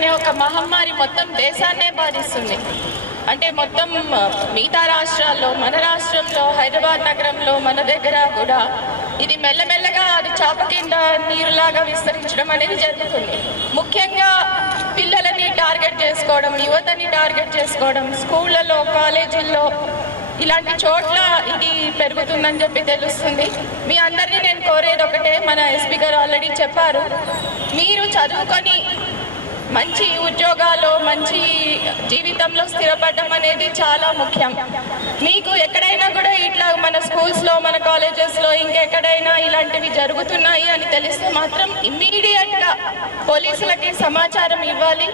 అనే ఒక మహమ్మారి మొత్తం దేశాన్నే బాధిస్తుంది. అంటే మొత్తం మిగతా రాష్ట్రాల్లో, మన రాష్ట్రంలో, హైదరాబాద్ నగరంలో, మన దగ్గర కూడా ఇది మెల్లమెల్లగా అది చాప కింద నీరులాగా విస్తరించడం అనేది జరుగుతుంది. ముఖ్యంగా పిల్లలని టార్గెట్ చేసుకోవడం, యువతని టార్గెట్ చేసుకోవడం, స్కూళ్ళలో, కాలేజీల్లో ఇలాంటి చోట్ల ఇది పెరుగుతుందని చెప్పి తెలుస్తుంది. మీ అందరినీ నేను కోరేది ఒకటే, మన ఎస్పీ గారు ఆల్రెడీ చెప్పారు, మీరు చదువుకొని మంచి ఉద్యోగాల్లో, మంచి జీవితంలో స్థిరపడడం అనేది చాలా ముఖ్యం. మీకు ఎక్కడైనా కూడా ఇట్లా మన స్కూల్స్లో, మన కాలేజెస్లో, ఇంకెక్కడైనా ఇలాంటివి జరుగుతున్నాయి అని తెలిస్తే మాత్రం ఇమ్మీడియట్గా పోలీసులకి సమాచారం ఇవ్వాలి.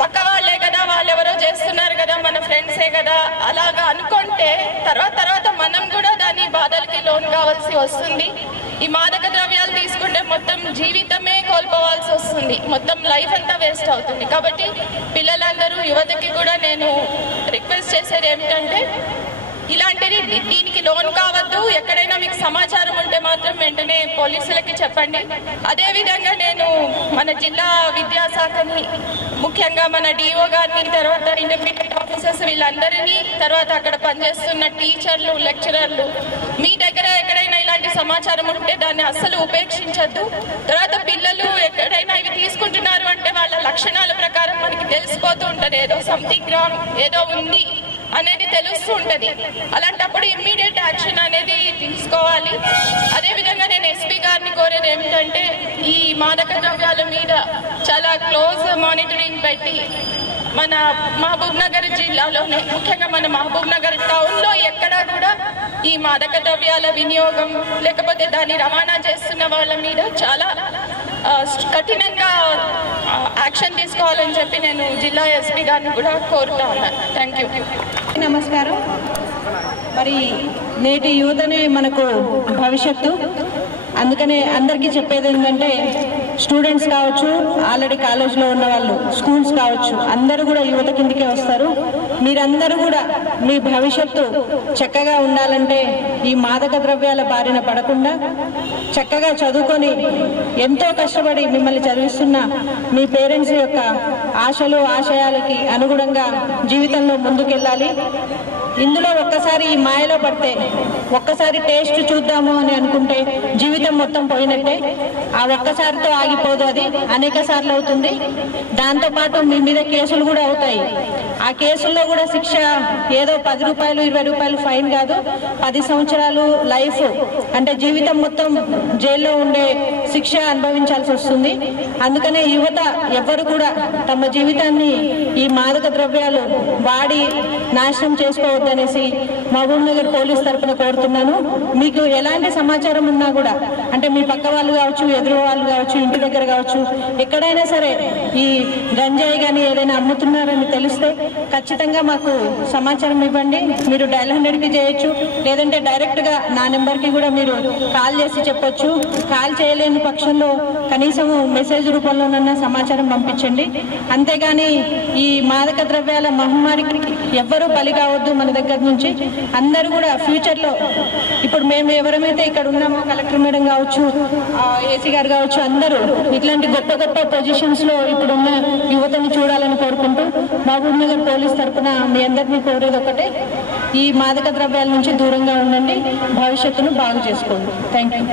పక్క వాళ్ళే కదా, వాళ్ళెవరో చేస్తున్నారు కదా, మన ఫ్రెండ్సే కదా, అలాగా అనుకుంటే తర్వాత మనం కూడా దాని బాధలకి లోన్ కావాల్సి వస్తుంది. ఈ మాదక ద్రవ్యాలు తీసుకుంటే మొత్తం జీవితమే కోల్పోవాల్సి వస్తుంది, మొత్తం లైఫ్ అంతా వేస్ట్ అవుతుంది. కాబట్టి పిల్లలందరూ, యువతకి కూడా నేను రిక్వెస్ట్ చేసేది ఏమిటంటే, ఇలాంటిది దీనికి లోన్ కావద్దు. ఎక్కడైనా మీకు సమాచారం ఉంటే మాత్రం వెంటనే పోలీసులకి చెప్పండి. అదేవిధంగా నేను మన జిల్లా విద్యాశాఖని, ముఖ్యంగా మన డిఓ గారిని, తర్వాత ఇంటర్మీడియట్ ఆఫీసర్స్ వీళ్ళందరినీ, తర్వాత అక్కడ పనిచేస్తున్న టీచర్లు, లెక్చరర్లు, మీ దగ్గర ఎక్కడైనా ఇలాంటి సమాచారం ఉంటే దాన్ని అస్సలు ఉపేక్షించద్దు. తర్వాత పిల్లలు ఎక్కడైనా ఇవి తీసుకుంటున్నారు అంటే వాళ్ళ లక్షణాల ప్రకారం మనకి తెలిసిపోతూ ఉంటుంది, ఏదో సంథింగ్ రాంగ్, ఏదో ఉంది అనేది తెలుస్తూ ఉంటుంది. అలాంటప్పుడు ఇమ్మీడియట్ యాక్షన్ అనేది తీసుకోవాలి. అదేవిధంగా నేను ఎస్పీ గారిని కోరేది ఏమిటంటే, ఈ మాదక ద్రవ్యాల మీద చాలా క్లోజ్ మానిటరింగ్ పెట్టి మన మహబూబ్ నగర్ జిల్లాలోనే, ముఖ్యంగా మన మహబూబ్ నగర్ టౌన్లో ఎక్కడా కూడా ఈ మాదక ద్రవ్యాల వినియోగం లేకపోతే దాన్ని రవాణా చేస్తున్న వాళ్ళ మీద చాలా కఠినంగా యాక్షన్ తీసుకోవాలని చెప్పి నేను జిల్లా ఎస్పీ గారిని కూడా కోరుతా ఉన్నాను. Thank you. నమస్కారం. మరి నేటి యువతనే మనకు భవిష్యత్తు. అందుకనే అందరికీ చెప్పేది ఏంటంటే, స్టూడెంట్స్ కావచ్చు, ఆల్రెడీ కాలేజ్లో ఉన్న వాళ్ళు, స్కూల్స్ కావచ్చు, అందరూ కూడా యువత కిందికే వస్తారు. మీరందరూ కూడా మీ భవిష్యత్తు చక్కగా ఉండాలంటే ఈ మాదక ద్రవ్యాల బారిన పడకుండా చక్కగా చదువుకొని, ఎంతో కష్టపడి మిమ్మల్ని చదివిస్తున్న మీ పేరెంట్స్ యొక్క ఆశలు, ఆశయాలకి అనుగుణంగా జీవితంలో ముందుకెళ్ళాలి. ఇందులో ఒక్కసారి ఈ మాయలో పడితే, ఒక్కసారి టేస్ట్ చూద్దాము అని అనుకుంటే జీవితం మొత్తం పోయినట్టే. ఆ ఒక్కసారితో ఆగిపోదు, అది అనేక సార్లు అవుతుంది. దాంతోపాటు మీ మీద కేసులు కూడా అవుతాయి. ఆ కేసుల్లో కూడా శిక్ష ఏదో 10 రూపాయలు 20 రూపాయలు ఫైన్ కాదు, 10 సంవత్సరాలు లైఫ్, అంటే జీవితం మొత్తం జైల్లో ఉండే శిక్ష అనుభవించాల్సి వస్తుంది. అందుకనే యువత ఎవ్వరు కూడా తమ జీవితాన్ని ఈ మాదక ద్రవ్యాలు వాడి నాశనం చేసుకోవద్దనేసి మహబూబ్ నగర్ పోలీస్ తరఫున కోరుతున్నాను. మీకు ఎలాంటి సమాచారం ఉన్నా కూడా, అంటే మీ పక్క వాళ్ళు కావచ్చు, ఎదురు వాళ్ళు కావచ్చు, ఇంటి దగ్గర కావచ్చు, ఎక్కడైనా సరే ఈ గంజాయి కానీ ఏదైనా అమ్ముతున్నారని తెలిస్తే ఖచ్చితంగా మాకు సమాచారం ఇవ్వండి. మీరు డయల్ 100కి చేయొచ్చు, లేదంటే డైరెక్ట్గా నా నెంబర్కి కూడా మీరు కాల్ చేసి చెప్పొచ్చు. కాల్ చేయలేని పక్షంలో కనీసం మెసేజ్ రూపంలోనన్నా సమాచారం పంపించండి. అంతేగాని ఈ మాదక ద్రవ్యాల మహమ్మారికి ఎవ్వరూ బలి కావద్దు. మన దగ్గర నుంచి అందరూ కూడా ఫ్యూచర్లో, ఇప్పుడు మేము ఎవరైతే ఇక్కడ ఉన్నామో, కలెక్టర్ మేడం కావచ్చు, ఏసీ గారు కావచ్చు, అందరూ ఇట్లాంటి గొప్ప గొప్ప పొజిషన్స్లో ఇప్పుడున్న యువతని చూడాలని కోరుకుంటూ మహబూబ్ నగర్ పోలీస్ తరఫున మీ అందరినీ కోరేది ఒకటే, ఈ మాదక ద్రవ్యాల నుంచి దూరంగా ఉండండి, భవిష్యత్తును బాగు చేసుకోండి. Thank you.